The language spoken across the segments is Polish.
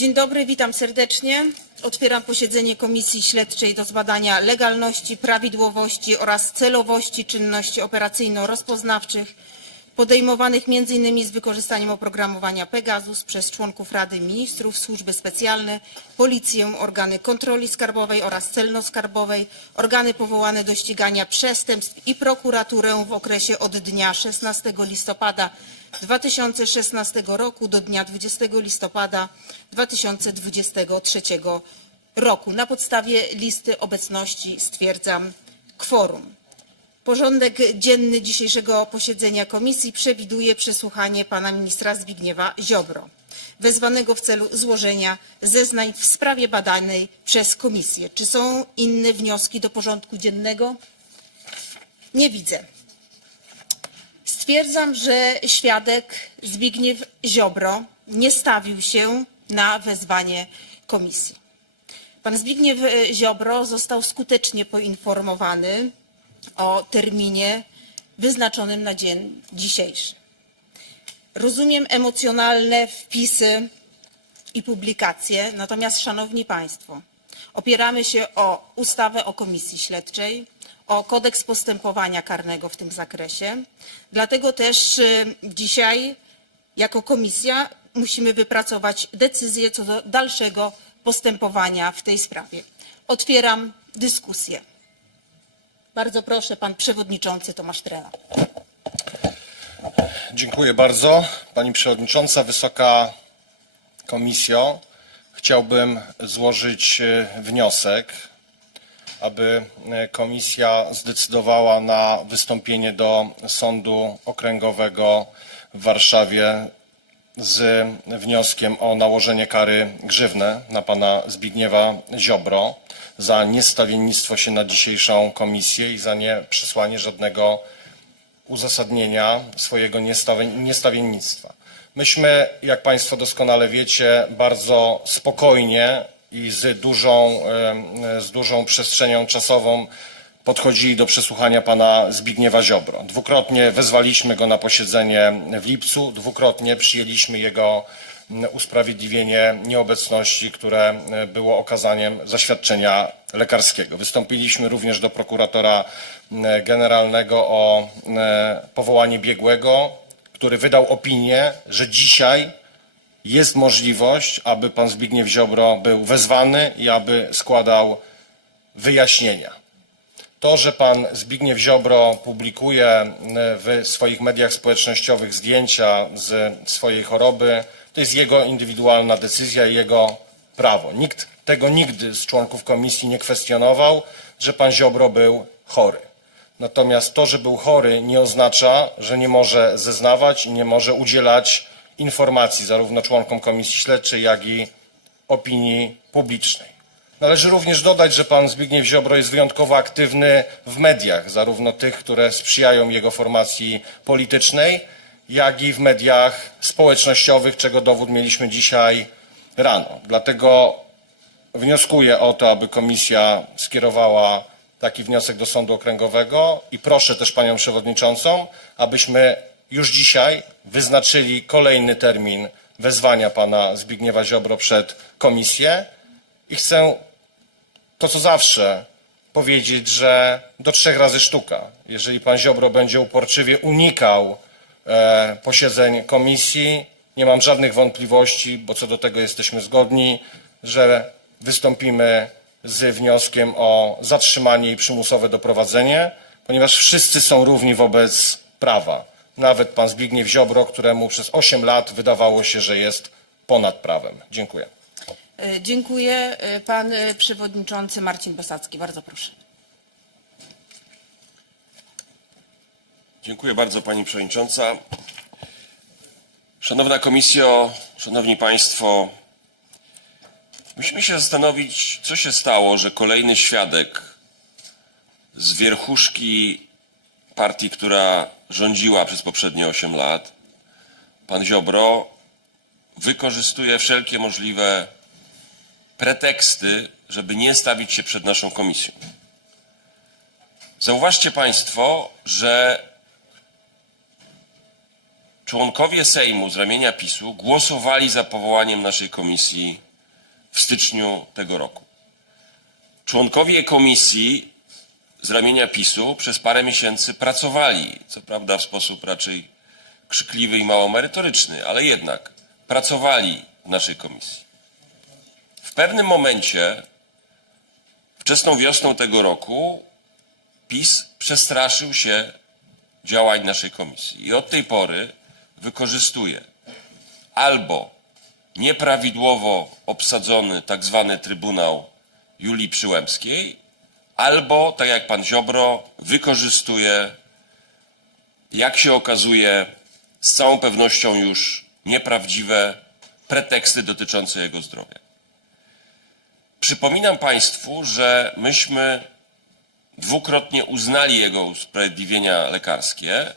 Dzień dobry, witam serdecznie. Otwieram posiedzenie Komisji Śledczej do zbadania legalności, prawidłowości oraz celowości czynności operacyjno-rozpoznawczych podejmowanych m.in. z wykorzystaniem oprogramowania Pegasus przez członków Rady Ministrów, służby specjalne, policję, organy kontroli skarbowej oraz celno-skarbowej, organy powołane do ścigania przestępstw i prokuraturę w okresie od dnia 16 listopada 2016 roku do dnia 20 listopada 2023 roku. Na podstawie listy obecności stwierdzam kworum. Porządek dzienny dzisiejszego posiedzenia komisji przewiduje przesłuchanie pana ministra Zbigniewa Ziobro, wezwanego w celu złożenia zeznań w sprawie badanej przez komisję. Czy są inne wnioski do porządku dziennego? Nie widzę. Stwierdzam, że świadek Zbigniew Ziobro nie stawił się na wezwanie komisji. Pan Zbigniew e, Ziobro został skutecznie poinformowany o terminie wyznaczonym na dzień dzisiejszy. Rozumiem emocjonalne wpisy i publikacje, natomiast szanowni państwo, opieramy się o ustawę o komisji śledczej, o kodeks postępowania karnego w tym zakresie. Dlatego też y, dzisiaj jako komisja musimy wypracować decyzję co do dalszego postępowania w tej sprawie. Otwieram dyskusję. Bardzo proszę, pan przewodniczący Tomasz Trela. Dziękuję bardzo. Pani Przewodnicząca, Wysoka Komisjo. Chciałbym złożyć e, wniosek, aby e, komisja zdecydowała na wystąpienie do Sądu Okręgowego w Warszawie z wnioskiem o nałożenie kary grzywny na pana Zbigniewa Ziobro za niestawiennictwo się na dzisiejszą komisję i za nie przesłanie żadnego uzasadnienia swojego niestawi- niestawiennictwa. Myśmy, jak Państwo doskonale wiecie, bardzo spokojnie i z dużą, z dużą przestrzenią czasową podchodzili do przesłuchania pana Zbigniewa Ziobro. Dwukrotnie wezwaliśmy go na posiedzenie w lipcu, dwukrotnie przyjęliśmy jego m, usprawiedliwienie nieobecności, które e, było okazaniem zaświadczenia lekarskiego. Wystąpiliśmy również do prokuratora m, generalnego o e, powołanie biegłego, który wydał opinię, że dzisiaj jest możliwość, aby pan Zbigniew Ziobro był wezwany i aby składał wyjaśnienia. To, że pan Zbigniew Ziobro publikuje e, w swoich mediach społecznościowych zdjęcia z swojej choroby, to jest jego indywidualna decyzja i jego prawo. Nikt tego nigdy z członków komisji nie kwestionował, że pan Ziobro był chory. Natomiast to, że był chory, nie oznacza, że nie może zeznawać i nie może udzielać informacji zarówno członkom komisji śledczej, jak i opinii publicznej. Należy również dodać, że pan Zbigniew Ziobro jest wyjątkowo aktywny w mediach, zarówno tych, które sprzyjają jego formacji politycznej, jak i w mediach społecznościowych, czego dowód mieliśmy dzisiaj rano. Dlatego wnioskuję o to, aby komisja skierowała taki wniosek do Sądu Okręgowego i proszę też panią przewodniczącą, abyśmy już dzisiaj wyznaczyli kolejny termin wezwania pana Zbigniewa Ziobro przed komisję i chcę to co zawsze powiedzieć, że do trzech razy sztuka. Jeżeli pan Ziobro będzie uporczywie unikał e, posiedzeń komisji, nie mam żadnych wątpliwości, bo co do tego jesteśmy zgodni, że wystąpimy z wnioskiem o zatrzymanie i przymusowe doprowadzenie, ponieważ wszyscy są równi wobec prawa. Nawet pan Zbigniew Ziobro, któremu przez 8 lat wydawało się, że jest ponad prawem. Dziękuję. E, Dziękuję. E, Pan e, przewodniczący Marcin Bosacki. Bardzo proszę. Dziękuję bardzo Pani Przewodnicząca. Szanowna Komisjo, Szanowni Państwo, musimy się zastanowić, co się stało, że kolejny świadek z wierchuszki partii, która rządziła przez poprzednie 8 lat, pan Ziobro, wykorzystuje wszelkie możliwe preteksty, żeby nie stawić się przed naszą komisją. Zauważcie Państwo, że członkowie Sejmu z ramienia PiSu głosowali za powołaniem naszej komisji w styczniu tego roku. Członkowie komisji z ramienia PiSu przez parę miesięcy pracowali, co prawda w sposób raczej krzykliwy i mało merytoryczny, ale jednak pracowali w naszej komisji. W pewnym momencie, wczesną wiosną tego roku, PiS przestraszył się działań naszej komisji i od tej pory wykorzystuje albo nieprawidłowo obsadzony tak zwany Trybunał Julii Przyłębskiej, albo, tak jak pan Ziobro, wykorzystuje, jak się okazuje, z całą pewnością już nieprawdziwe preteksty dotyczące jego zdrowia. Przypominam Państwu, że myśmy dwukrotnie uznali jego usprawiedliwienia lekarskie,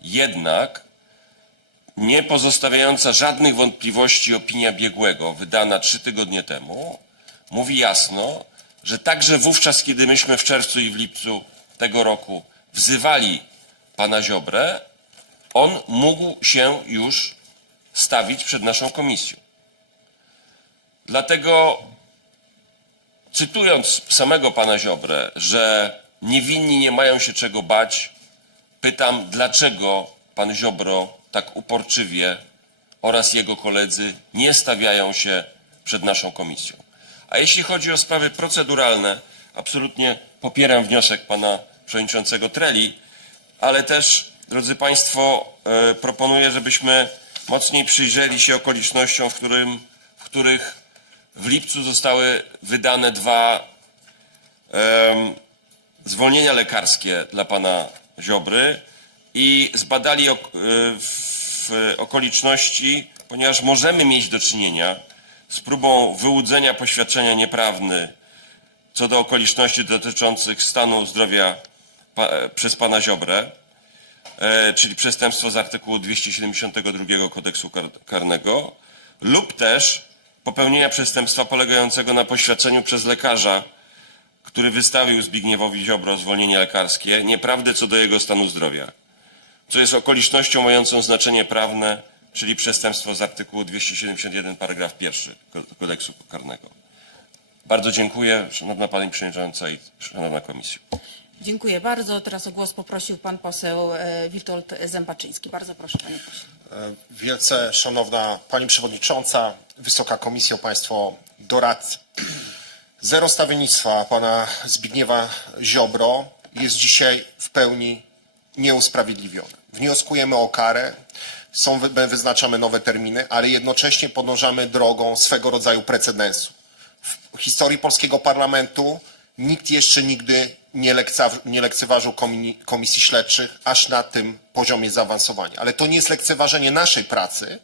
jednak nie pozostawiająca żadnych wątpliwości opinia biegłego, wydana trzy tygodnie temu, mówi jasno, że także wówczas, kiedy myśmy w czerwcu i w lipcu tego roku wzywali pana Ziobrę, on mógł się już stawić przed naszą komisją. Dlatego cytując samego pana Ziobrę, że niewinni nie mają się czego bać, pytam, dlaczego pan Ziobro tak uporczywie oraz jego koledzy nie stawiają się przed naszą komisją. A jeśli chodzi o sprawy proceduralne, absolutnie popieram wniosek pana przewodniczącego Treli, ale też, drodzy Państwo, e, proponuję, żebyśmy mocniej przyjrzeli się okolicznościom, w, którym, w których w lipcu zostały wydane dwa em, zwolnienia lekarskie dla pana Ziobry i zbadali ok, e, w okoliczności, ponieważ możemy mieć do czynienia z próbą wyłudzenia poświadczenia nieprawny co do okoliczności dotyczących stanu zdrowia pa, przez pana Ziobrę, e, czyli przestępstwo z artykułu 272 kodeksu kar, karnego, lub też popełnienia przestępstwa polegającego na poświadczeniu przez lekarza, który wystawił Zbigniewowi Ziobro zwolnienie lekarskie, nieprawdy co do jego stanu zdrowia, co jest okolicznością mającą znaczenie prawne, czyli przestępstwo z artykułu 271 paragraf 1 ko- kodeksu karnego. Bardzo dziękuję, szanowna pani przewodnicząca i szanowna komisjo. Dziękuję bardzo. Teraz o głos poprosił pan poseł e, Witold Zębaczyński. Bardzo proszę, panie pośle. Wielce szanowna Pani Przewodnicząca, Wysoka Komisjo, Państwo doradcy. Zero stawiennictwa Pana Zbigniewa Ziobro jest dzisiaj w pełni nieusprawiedliwione. Wnioskujemy o karę, są, wy- wyznaczamy nowe terminy, ale jednocześnie podążamy drogą swego rodzaju precedensu. W historii polskiego parlamentu nikt jeszcze nigdy nie, lekca- nie lekceważył komisji śledczych aż na tym poziomie zaawansowania. Ale to nie jest lekceważenie naszej pracy,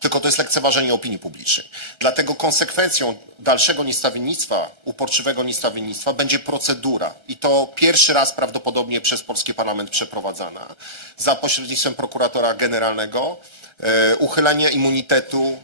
tylko to jest lekceważenie opinii publicznej. Dlatego konsekwencją dalszego niestawiennictwa, uporczywego niestawiennictwa będzie procedura i to pierwszy raz prawdopodobnie przez polski parlament przeprowadzana za pośrednictwem prokuratora generalnego e, uchylenie immunitetu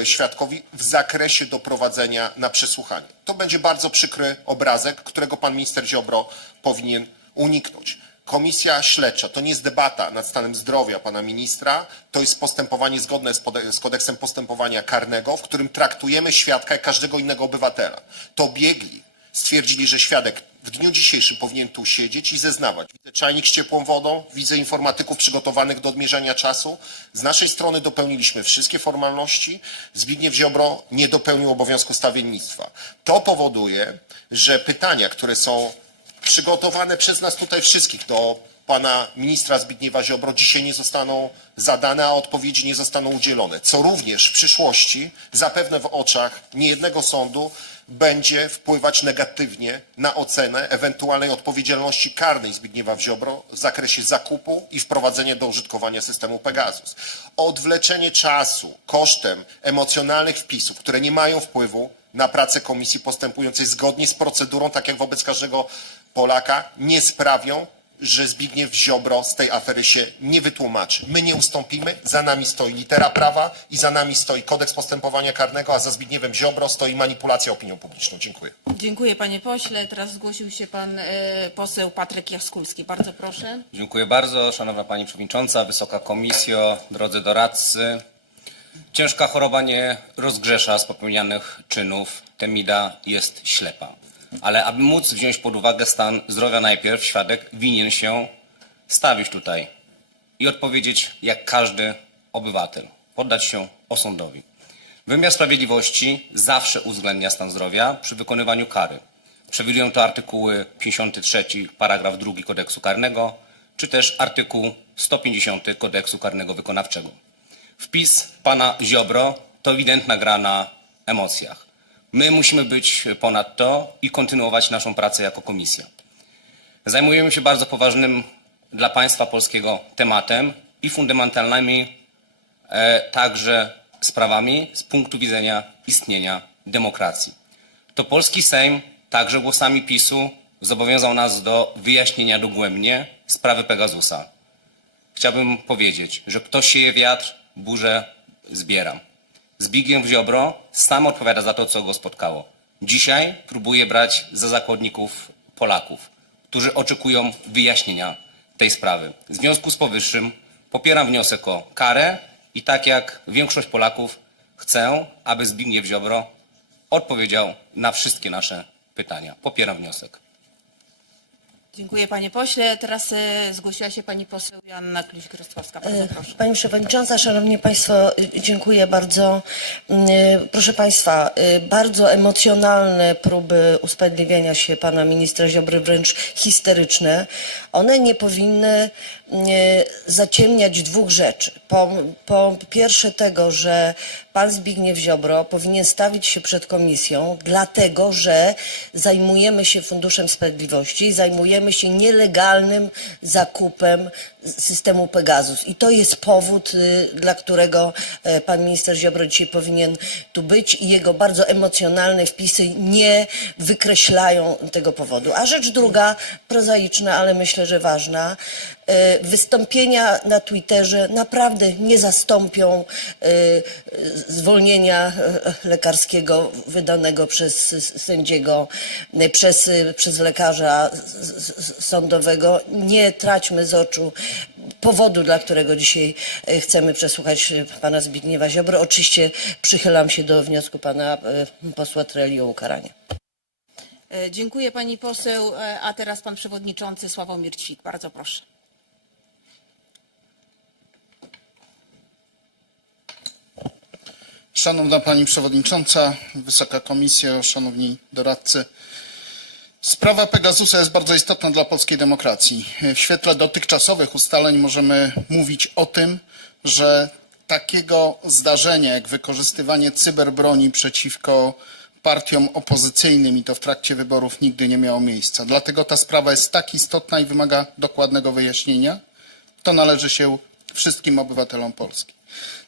e, świadkowi w zakresie doprowadzenia na przesłuchanie. To będzie bardzo przykry obrazek, którego pan minister Ziobro powinien uniknąć. Komisja śledcza to nie jest debata nad stanem zdrowia pana ministra, to jest postępowanie zgodne z, z kodeksem postępowania karnego, w którym traktujemy świadka jak każdego innego obywatela. To biegli stwierdzili, że świadek w dniu dzisiejszym powinien tu siedzieć i zeznawać. Widzę czajnik z ciepłą wodą, widzę informatyków przygotowanych do odmierzania czasu. Z naszej strony dopełniliśmy wszystkie formalności. Zbigniew Ziobro nie dopełnił obowiązku stawiennictwa. To powoduje, że pytania, które są przygotowane przez nas tutaj wszystkich do pana ministra Zbigniewa Ziobro dzisiaj nie zostaną zadane, a odpowiedzi nie zostaną udzielone, co również w przyszłości zapewne w oczach niejednego sądu będzie wpływać negatywnie na ocenę ewentualnej odpowiedzialności karnej Zbigniewa Ziobro w zakresie zakupu i wprowadzenia do użytkowania systemu Pegasus. Odwleczenie czasu kosztem emocjonalnych wpisów, które nie mają wpływu na pracę komisji postępującej zgodnie z procedurą, tak jak wobec każdego Polaka, nie sprawią, że Zbigniew Ziobro z tej afery się nie wytłumaczy. My nie ustąpimy, za nami stoi litera prawa i za nami stoi kodeks postępowania karnego, a za Zbigniewem Ziobro stoi manipulacja opinią publiczną. Dziękuję. Dziękuję panie pośle. Teraz zgłosił się pan e, poseł Patryk Jaskulski. Bardzo proszę. Dziękuję bardzo, Szanowna Pani Przewodnicząca, Wysoka Komisjo, drodzy doradcy. Ciężka choroba nie rozgrzesza z popełnianych czynów. Temida jest ślepa. Ale aby móc wziąć pod uwagę stan zdrowia najpierw, świadek winien się stawić tutaj i odpowiedzieć jak każdy obywatel, poddać się osądowi. Wymiar sprawiedliwości zawsze uwzględnia stan zdrowia przy wykonywaniu kary. Przewidują to artykuły 53 paragraf 2 kodeksu karnego, czy też artykuł 150 kodeksu karnego wykonawczego. Wpis pana Ziobro to ewidentna gra na emocjach. My musimy być ponad to i kontynuować naszą pracę jako komisja. Zajmujemy się bardzo poważnym dla państwa polskiego tematem i fundamentalnymi e, także sprawami z punktu widzenia istnienia demokracji. To polski Sejm także głosami PiSu zobowiązał nas do wyjaśnienia dogłębnie sprawy Pegasusa. Chciałbym powiedzieć, że kto sieje wiatr, burzę zbiera. Zbigniew Ziobro sam odpowiada za to, co go spotkało. Dzisiaj próbuje brać za zakładników Polaków, którzy oczekują wyjaśnienia tej sprawy. W związku z powyższym popieram wniosek o karę i tak jak większość Polaków chcę, aby Zbigniew Ziobro odpowiedział na wszystkie nasze pytania. Popieram wniosek. Dziękuję panie pośle. Teraz e, zgłosiła się pani poseł Joanna. Bardzo proszę. Pani Przewodnicząca, Szanowni Państwo, y, dziękuję bardzo. Y, Proszę Państwa, y, bardzo emocjonalne próby usprawiedliwienia się Pana Ministra Ziobry, wręcz histeryczne. One nie powinny y, zaciemniać dwóch rzeczy. Po, po pierwsze tego, że Pan Zbigniew Ziobro powinien stawić się przed komisją, dlatego że zajmujemy się Funduszem Sprawiedliwości, zajmujemy się nielegalnym zakupem systemu Pegasus. I to jest powód, y, dla którego e, pan minister Ziobro dzisiaj powinien tu być i jego bardzo emocjonalne wpisy nie wykreślają tego powodu. A rzecz druga, prozaiczna, ale myślę, że ważna. e, Wystąpienia na Twitterze naprawdę nie zastąpią zwolnienia lekarskiego wydanego przez sędziego, przez, przez lekarza sądowego. Nie traćmy z oczu powodu, dla którego dzisiaj e, chcemy przesłuchać e, pana Zbigniewa Ziobro. Oczywiście przychylam się do wniosku pana e, posła Treli o ukaranie. Dziękuję pani poseł, a teraz pan przewodniczący Sławomir Ćwik. Bardzo proszę. Szanowna Pani Przewodnicząca, Wysoka Komisjo, Szanowni Doradcy. Sprawa Pegasusa jest bardzo istotna dla polskiej demokracji. W świetle dotychczasowych ustaleń możemy mówić o tym, że takiego zdarzenia jak wykorzystywanie cyberbroni przeciwko partiom opozycyjnym i to w trakcie wyborów nigdy nie miało miejsca. Dlatego ta sprawa jest tak istotna i wymaga dokładnego wyjaśnienia. To należy się wszystkim obywatelom Polski.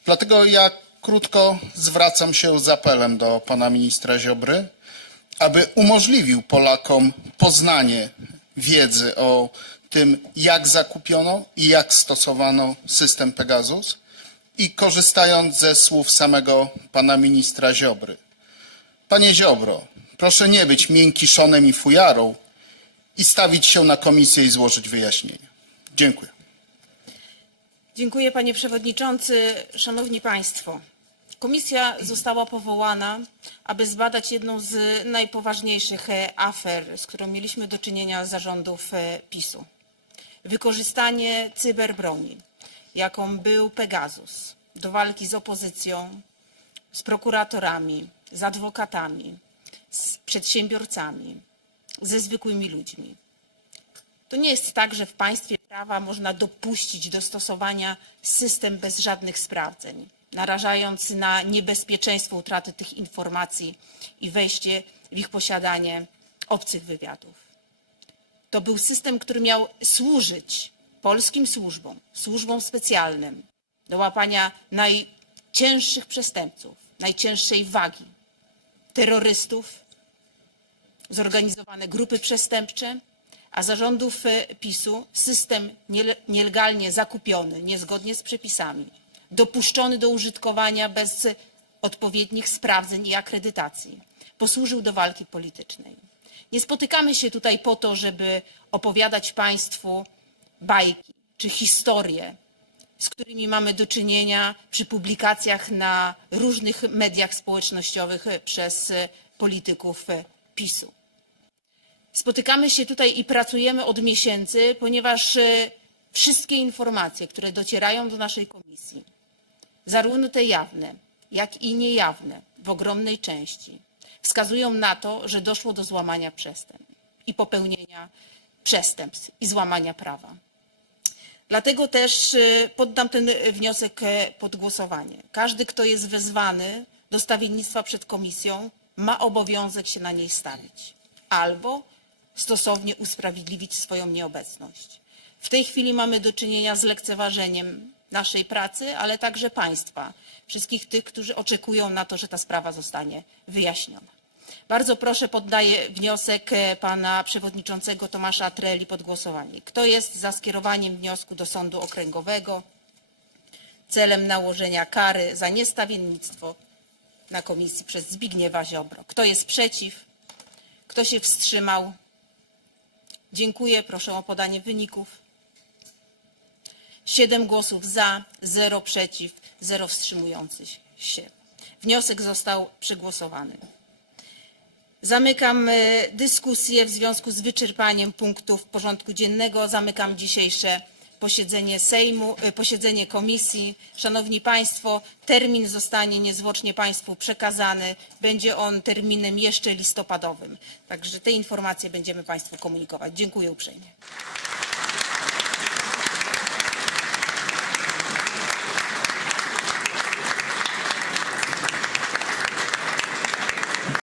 Dlatego ja krótko zwracam się z apelem do pana ministra Ziobry, aby umożliwił Polakom poznanie wiedzy o tym, jak zakupiono i jak stosowano system Pegasus i korzystając ze słów samego pana ministra Ziobry. Panie Ziobro, proszę nie być miękiszonem i fujarą i stawić się na komisję i złożyć wyjaśnienia. Dziękuję. Dziękuję panie przewodniczący. Szanowni państwo. Komisja została powołana, aby zbadać jedną z najpoważniejszych e, afer, z którą mieliśmy do czynienia zarządów e, PiSu. Wykorzystanie cyberbroni, jaką był Pegasus, do walki z opozycją, z prokuratorami, z adwokatami, z przedsiębiorcami, ze zwykłymi ludźmi. To nie jest tak, że w państwie prawa można dopuścić do stosowania system bez żadnych sprawdzeń, narażając na niebezpieczeństwo utraty tych informacji i wejście w ich posiadanie obcych wywiadów. To był system, który miał służyć polskim służbom, służbom specjalnym do łapania najcięższych przestępców, najcięższej wagi, terrorystów, zorganizowane grupy przestępcze, a zarządów e, PiSu system niele- nielegalnie zakupiony, niezgodnie z przepisami, dopuszczony do użytkowania bez odpowiednich sprawdzeń i akredytacji, posłużył do walki politycznej. Nie spotykamy się tutaj po to, żeby opowiadać Państwu bajki czy historie z którymi mamy do czynienia przy publikacjach na różnych mediach społecznościowych przez polityków PiSu. Spotykamy się tutaj i pracujemy od miesięcy, ponieważ wszystkie informacje, które docierają do naszej komisji, zarówno te jawne, jak i niejawne, w ogromnej części, wskazują na to, że doszło do złamania przestępstw i popełnienia przestępstw i złamania prawa. Dlatego też e, poddam ten wniosek e, pod głosowanie. Każdy, kto jest wezwany do stawiennictwa przed komisją, ma obowiązek się na niej stawić albo stosownie usprawiedliwić swoją nieobecność. W tej chwili mamy do czynienia z lekceważeniem naszej pracy, ale także państwa, wszystkich tych, którzy oczekują na to, że ta sprawa zostanie wyjaśniona. Bardzo proszę, poddaję wniosek e, pana przewodniczącego Tomasza Treli pod głosowanie. Kto jest za skierowaniem wniosku do sądu okręgowego celem nałożenia kary za niestawiennictwo na komisji przez Zbigniewa Ziobro? Kto jest przeciw? Kto się wstrzymał? Dziękuję. Proszę o podanie wyników. Siedem głosów za, zero przeciw, zero wstrzymujących się. Wniosek został przegłosowany. Zamykam e, dyskusję w związku z wyczerpaniem punktów porządku dziennego. Zamykam dzisiejsze posiedzenie Sejmu, e, posiedzenie komisji. Szanowni Państwo, termin zostanie niezwłocznie Państwu przekazany. Będzie on terminem jeszcze listopadowym. Także te informacje będziemy Państwu komunikować. Dziękuję uprzejmie.